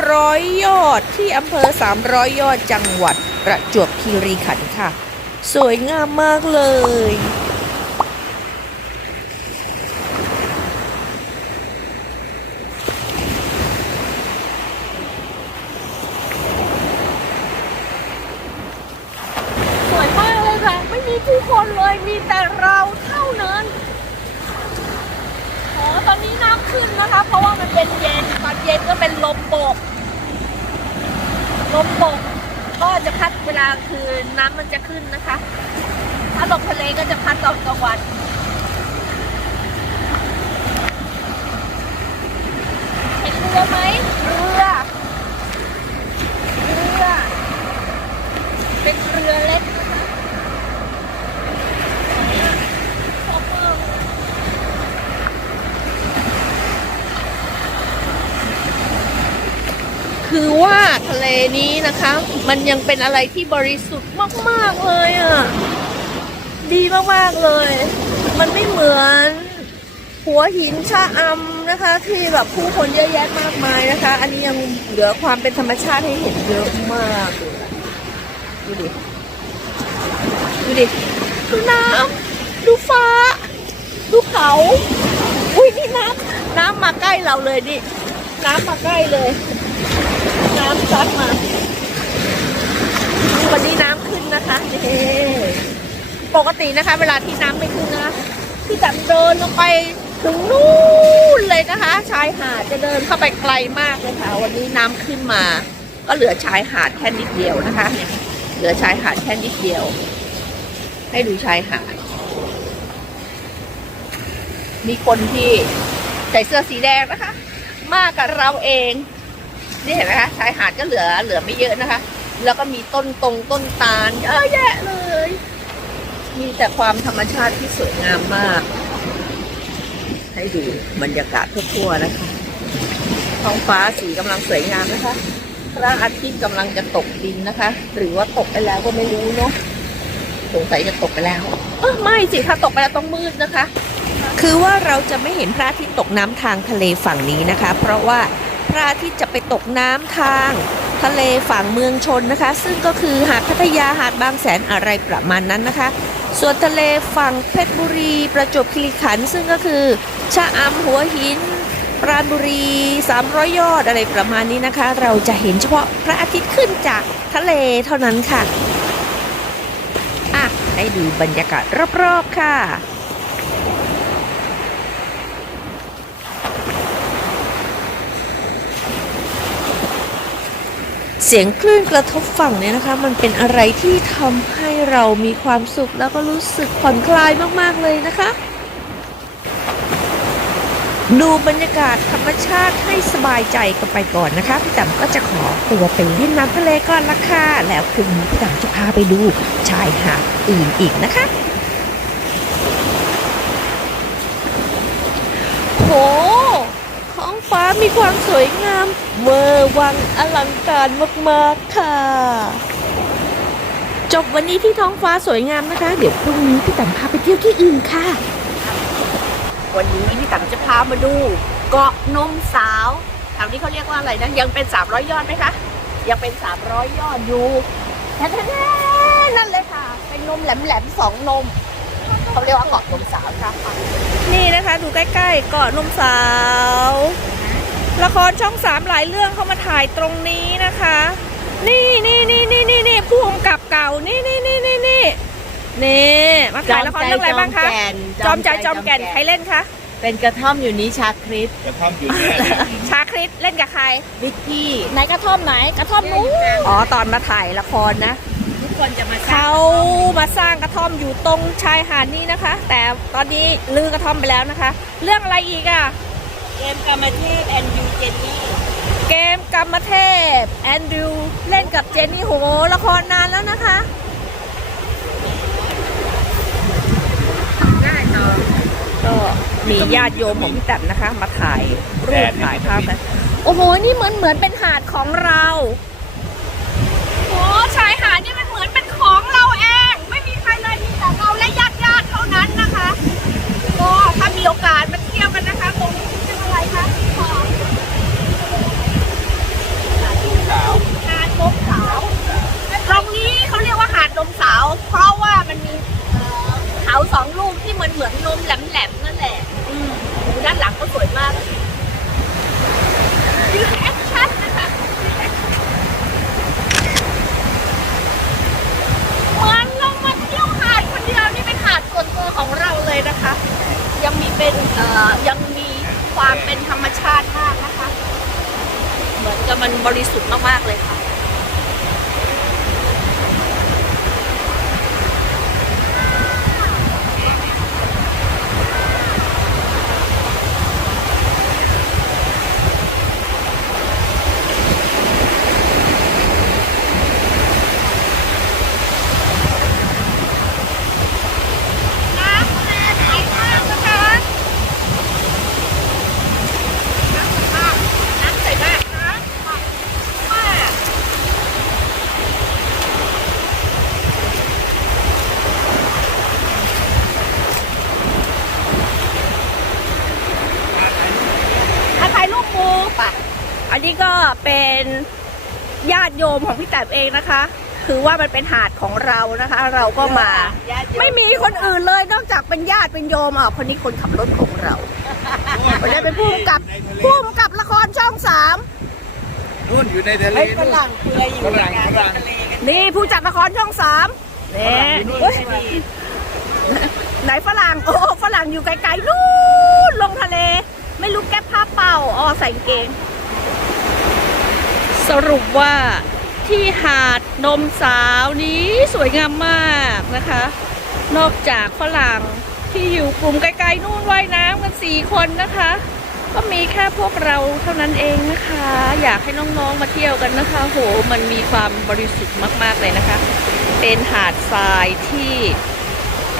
300 ยอดที่อำเภอ 300 ยอดจังหวัดประจวบคีรีขันธ์ค่ะ สวยงามมากเลยสวยมากเลยค่ะ ไม่มีผู้คนเลยมีแต่เราเท่านั้น โอ้ตอนนี้น้ำขึ้นนะคะ เพราะว่ามันเป็นเย็นตอนเย็นก็เป็นลมบก ลมบกก็จะพัดเวลาคือน้ำมันจะขึ้นนะคะ ถ้าลมทะเลก็จะพัดตอนกลางวันเห็นเรือไหมเรือเรือ เป็นเรือเล็กนะคะชอบมาก คือว่าทะเลนี้นะคะ มันยังเป็นอะไรที่บริสุทธิ์มาก ๆ เลยอะ ดีมาก ๆ เลย มันไม่เหมือน หัวหินชะอำนะคะ ที่แบบผู้คนเยอะแยะมากมายนะคะ อันนี้ยังเหลือความเป็นธรรมชาติให้เห็นเยอะมากเลยดูดิดูดิดูน้ำดูฟ้า ดูเขา อุ้ยนี่น้ำน้ำมาใกล้เราเลยนี่น้ำมาใกล้เลยำซัดมา วันนี้น้ำขึ้นนะคะปกตินะคะ เวลาที่น้ำไม่ขึ้นนะคะที่จะเดินลงไปถึงนู่นเลยนะคะ ชายหาดจะเดินเข้าไปไกลมากเลยค่ะ วันนี้น้ำขึ้นมา ก็เหลือชายหาดแค่นิดเดียวนะคะ เหลือชายหาดแค่นิดเดียว ให้ดูชายหาด มีคนที่ใส่เสื้อสีแดงนะคะ มากกับเราเอง นี่เห็นไหมคะชายหาดก็เหลือเหลือไม่เยอะนะคะ แล้วก็มีต้นตรงต้นตาลเยอะแยะเลย มีแต่ความธรรมชาติที่สวยงามมาก ให้ดูบรรยากาศทั่วๆนะคะท้องฟ้าสีกำลังสวยงามนะคะพระอาทิตย์กำลังจะตกดินนะคะ หรือว่าตกไปแล้วก็ไม่รู้เนาะสงสัยจะตกไปแล้ว เออไม่สิถ้าตกไปแล้วต้องมืดนะคะ คือว่าเราจะไม่เห็นพระอาทิตย์ตกน้ำทางทะเลฝั่งนี้นะคะ เพราะว่า พระอาทิตย์จะไปตกน้ำทาง ทะเลฝั่งเมืองชนนะคะ ซึ่งก็คือหาดพัทยาหาดบางแสนอะไรประมาณนั้นนะคะ ส่วนทะเลฝั่งเพชรบุรีประจวบคีรีขันธ์ซึ่งก็คือชะอำหัวหินปราณบุรี 300 ยอดอะไรประมาณนี้นะคะ เราจะเห็นเฉพาะพระอาทิตย์ขึ้นจากทะเลเท่านั้นค่ะ อะ ให้ดูบรรยากาศรอบๆค่ะ สียงคลื่นกระทบฝั่งเนี่ยนะคะ มันเป็นอะไรที่ทำให้เรามีความสุขแล้วก็รู้สึกผ่อนคลายมากๆเลยนะคะ ดูบรรยากาศธรรมชาติให้สบายใจกันไปก่อนนะคะพี่ต๋มก็จะขอตัวไปเล่นน้ำทะเลก่อนละค่ะแล้วคืนนี้พี่ต๋มจะพาไปดูชายหาดอื่นอีกนะคะ โห ท้องฟ้า มีความสวยงามเวอร์วังอลังการมากๆค่ะ จบวันนี้ที่ท้องฟ้าสวยงามนะคะ เดี๋ยวพรุ่งนี้พี่ต๋มพาไปเที่ยวที่อื่นค่ะ วันนี้พี่ต๋มจะพามาดูเกาะนมสาวแถวนี้เขาเรียกว่าอะไรนะ ยังเป็น 300 ยอดไหมคะ ยังเป็น 300 ยอดอยู่แท้ๆนั่นเลยค่ะ เป็นนมแหลมๆสองนมเขาเรียกว่าเกาะนมสาวค่ะ นี่นะคะ ดูใกล้ๆเกาะนมสาว ละครช่องสามหลายเรื่องเข้ามาถ่ายตรงนี้นะคะ นี่นี่นี่นี่นี่นี่ผู้กำกับเก่า นี่นี่นี่นี่นี่นี่มาถ่ายละครเรื่องอะไรบ้างคะ จอมใจจอมแก่นใครเล่นคะ เป็นกระท่อมอยู่นี้ชาคริสกระท่อมอยู่เนี่ยชาคริสเล่นกับใครวิกกี้ไหนกระท่อมไหนกระท่อมนู้นอ๋อตอนมาถ่ายละครนะทุกคนจะมาเขามาสร้างกระท่อมอยู่ตรงชายหาดนี้นะคะ แต่ตอนนี้ลือกระท่อมไปแล้วนะคะ เรื่องอะไรอีกอะ เกมกรรมเทพแอนยูเจนนี่เกมกรรมเทพแอนดรูเล่นกับเจนนี่โหละครนานแล้วนะคะ ได้ต่อก็มีญาติโยมของพี่แต้มนะคะ มาถ่ายรูปถ่ายภาพกัน โอ้โห นี่เหมือนเหมือนเป็นหาดของเราโอ้ชายหาดนี่มันเหมือนเป็นของเราเอง ไม่มีใครเลยมีแต่เราและญาติญาติๆเท่านั้นนะคะ ก็ถ้ามีโอกาสมาเที่ยวกัน นมสาว เพราะว่ามันมีเขาสองลูกที่เหมือนเหมือนนมแหลมๆนั่นแหละด้านหลังก็สวยมากยืนแอคชั่นนะคะเหมือนลงมาเที่ยวหาดคนเดียวนี่เป็นหาดส่วนตัวของเราเลยนะคะ ยังมีเป็นเอ่อยังมีความเป็นธรรมชาติมากนะคะ เหมือนกับมันบริสุทธิ์มากๆเลยค่ะ เป็นญาติโยมของพี่แต้มเองนะคะ คือว่ามันเป็นหาดของเรานะคะ เราก็มา ญาติโยไม่มีคนอื่นเลยนอกจากเป็นญาติเป็นโยมอะคนนี้คนขับรถของเราคนนี้เป็นผู้กำกับผู้กำกับละครช่องสามนู่นอยู่ในทะเลเฮ้ยฝนู่นรั่งเปลือยอยู่ฝรั่งกลาฝรั่ง ทะเลกันนี่ผู้จัดละครช่องสามเนี่ยเฮ้ยไหนฝรั่งโอ้ฝรั่งอยู่ไกลๆนู่นลงทะเล ไม่รู้แก้ผ้าเป่าอ๋อใส่กางเกง สรุปว่าที่หาดนมสาวนี้สวยงามมากนะคะ นอกจากฝรั่งที่อยู่กลุ่มไกลๆนู่นว่ายน้ำกันสี่คนนะคะ ก็มีแค่พวกเราเท่านั้นเองนะคะ อยากให้น้องๆมาเที่ยวกันนะคะ โหมันมีความบริสุทธิ์มากๆเลยนะคะ เป็นหาดทรายที่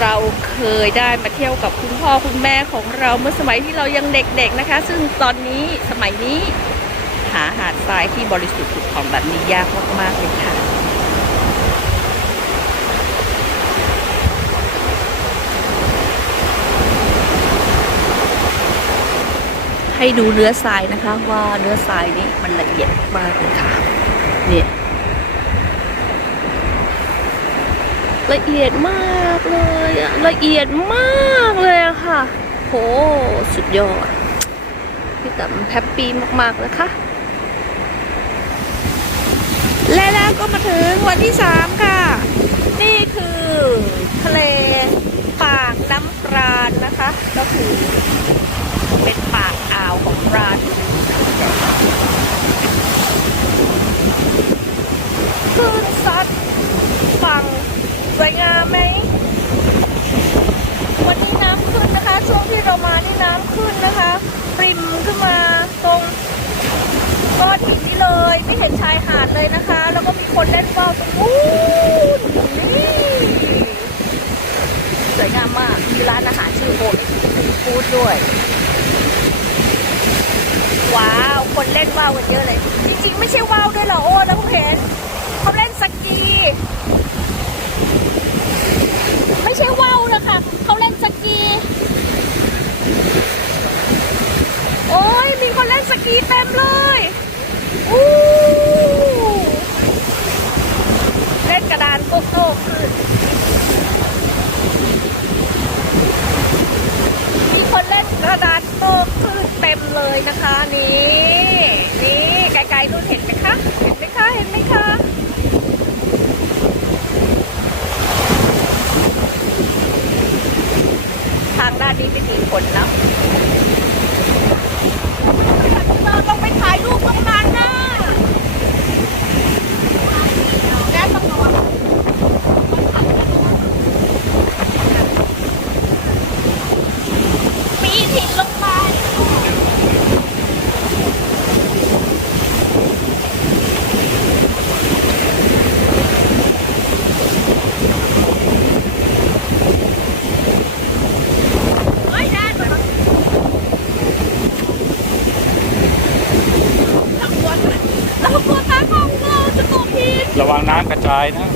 เราเคยได้มาเที่ยวกับคุณพ่อคุณแม่ของเราเมื่อสมัยที่เรายังเด็กๆนะคะ ซึ่งตอนนี้สมัยนี้ หาหาดทรายที่บริสุทธิ์ผุดผ่องแบบนี้ยากมากๆเลยค่ะให้ดูเนื้อทรายนะคะว่าเนื้อทรายนี้มันละเอียดมากเลยค่ะเนี่ยละเอียดมากเลยละเอียดมากเลยค่ะโหสุดยอดพี่ต๋ำแฮปปี้มากๆนะคะ และแล้วก็มาถึงวันที่3ค่ะ นี่คือทะเลปากน้ำปราณนะคะ ก็คือเป็นปากอ่าวของปราณคลื่นซัดฝั่งสวยงามไหมวันนี้น้ำขึ้นนะคะ ช่วงที่เรามานี่น้ำขึ้นนะคะ ปริมขึ้นมาตรงก้อนหินนี่ เลย ไม่เห็นชายหาดเลยนะคะ แล้วก็มีคนเล่นว่าวตรงนู้นนี่สวยงามมาก มีร้านอาหารชื่อโฮมฟู้ดด้วย ว้าว คนเล่นว่าวกันเยอะเลย จริงๆ ไม่ใช่ว่าวด้วยหรอโอ้แล้วผมเห็นเขาเล่นสกี ไม่ใช่ว่าวนะคะเขาเล่นสกี โอ้ยมีคนเล่นสกีเต็มเลย เล่นกระดานโกโก้ขึ้นมีคนเล่นกระดานโต้คลื่นเต็มเลยนะคะนี่นี่ไกลๆนู่นเห็นไหมคะเห็นไหมคะเห็นไหมคะทางด้านนี้ไม่มีคนนะเราต้องไปถ่ายรูปตรงนั้นนะแก้ต้องระวังปีนหินลงไป เฮ้ยแดนเรากลัวเรากลัวตาของเราจะตกหิน ระวังน้ำกระจายนะ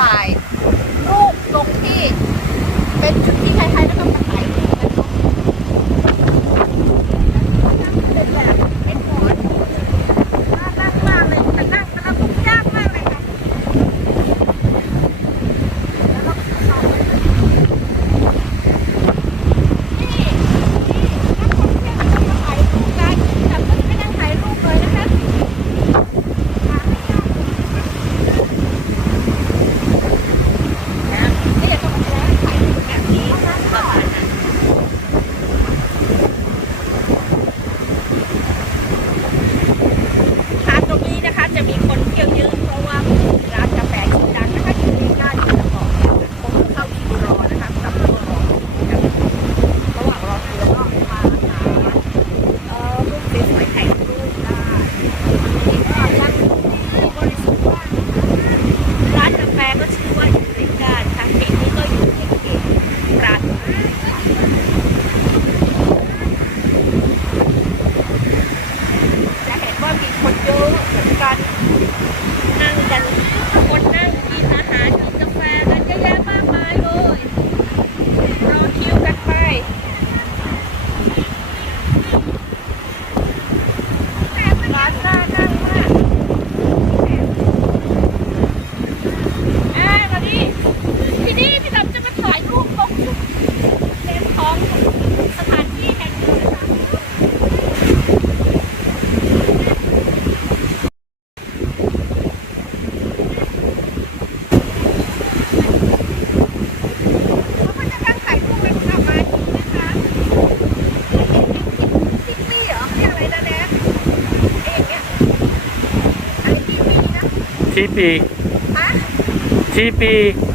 ถ่ายรูปลงที่ เป็นจุดที่ใครๆก็ต้องมาถ่ายรูป GP. Ha? GP.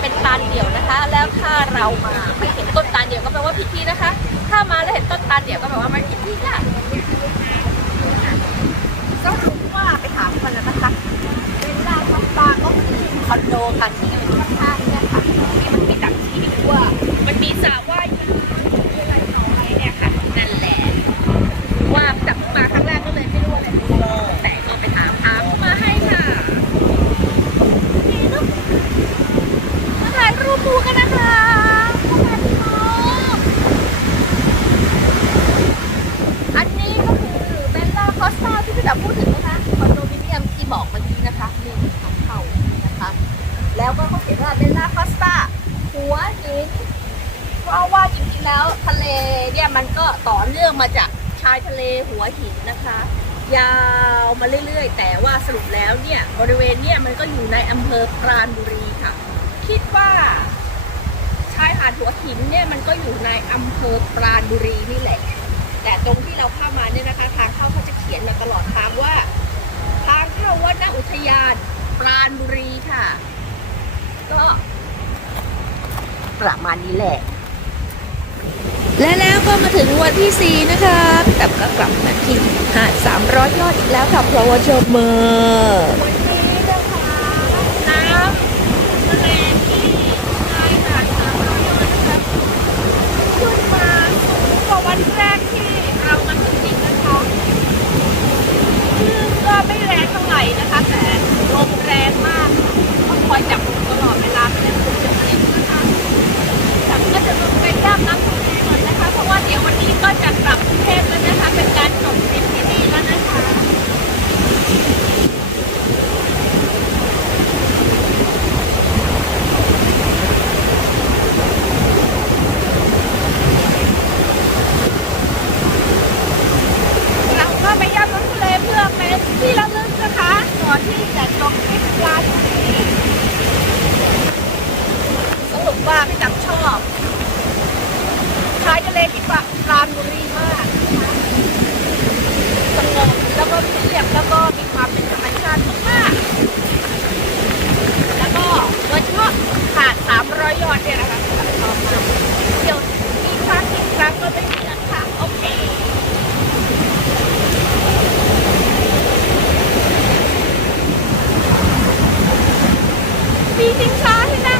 เป็นตาลเดี่ยวนะคะ แล้วถ้าเรามาไม่เห็นต้นตาลเดี่ยวก็แปลว่าผิดที่นะคะ ถ้ามาแล้วเห็นต้นตาลเดี่ยวก็แปลว่าไม่ผิดที่ค่ะต้องรู้ว่าไปถามกันนะคะเวลาพักบางก็คือคอนโดค่ะที่อยู่ข้างๆเนี่ยค่ะที่มันมีดักที่ดูว่ามันมีสระว่ายน้ำอะไรต่ออะไรเนี่ยค่ะนั่นแหละ ว่าจับมาครั้งแรกก็เลยไม่รู้อะไรแต่ก็ไปถามอาเขามาให้ค่ะนี่ลูกมาถ่าย รูปดูกันนะคะพ่อแม่พี่น้องอันนี้ก็คือเบลล่าคอสตาที่พี่ดับพูดถึงนะคะคอนโดมิเนียมที่บอกเมื่อกี้นะคะมีทางของเข้านะคะ แล้วก็เขาเขียนว่าเบลล่าคอสตาหัวหินเพราะว่าจริงๆแล้วทะเลเนี่ยมันก็ต่อเนื่องมาจากชายทะเลหัวหินนะคะ ยาวมาเรื่อยๆ แต่ว่าสรุปแล้วเนี่ยบริเวณเนี่ยมันก็อยู่ในอำเภอปราณบุรีค่ะ คิดว่าายหาดหัวหินเนี่ยมันก็อยู่ในอำเภอปราณบุรีนี่แหละ แต่ตรงที่เราเข้ามาเนี่ยนะคะ ทางเข้าเขาจะเขียนมาตลอดทางว่า ทางเข้าวัดนอุทยานปราณบุรีค่ะ ก็ประมาณนี้แหละ และแล้วก็มาถึงวันที่ 4 นะคะแต่ก็กลับมาที่หาด300 ยอดอีกแล้วค่ะเพราะว่าชอบมากวันนี้นะคะน้ำทะเลที่ชายหาด300ยอดนะคะขึ้นมาสูงกว่าวันแรกที่เรามาถึงอีกนะคะคลื่นก็ไม่แรงเท่าไหร่ นะคะ แต่ลมแรงมากต้องคอยจับลมตลอดเวลาไม่ได้ถูกจะติดนะคะจับก็จะลงไปย่ำน้ำทะเลก่อยนะคะ เพราะว่าเดี๋ยววันนี้ก็จะกลับกรุงเทพแล้วนะคะ เป็นการจบทริปที่นี่แล้วนะคะ เราก็ไปย่ำน้ำทะเล เป็นที่ระลึกนะคะก่อนที่จะจบทริปลาทะเลสรุปว่าพี่ตักชอบชายทะเลที่ปราณบุรีมากสงบแล้วก็เรียบแล้วก็มีความเป็นธรรมชาติมากๆแล้วก็โดยเฉพาะหาด300ยอดเนี่ยนะคะที่ชอบมากเดี๋ยวมีครั้งอีกครั้งก็ไม่เลือกค่ะโอเค มีชิงช้าที่นั่ง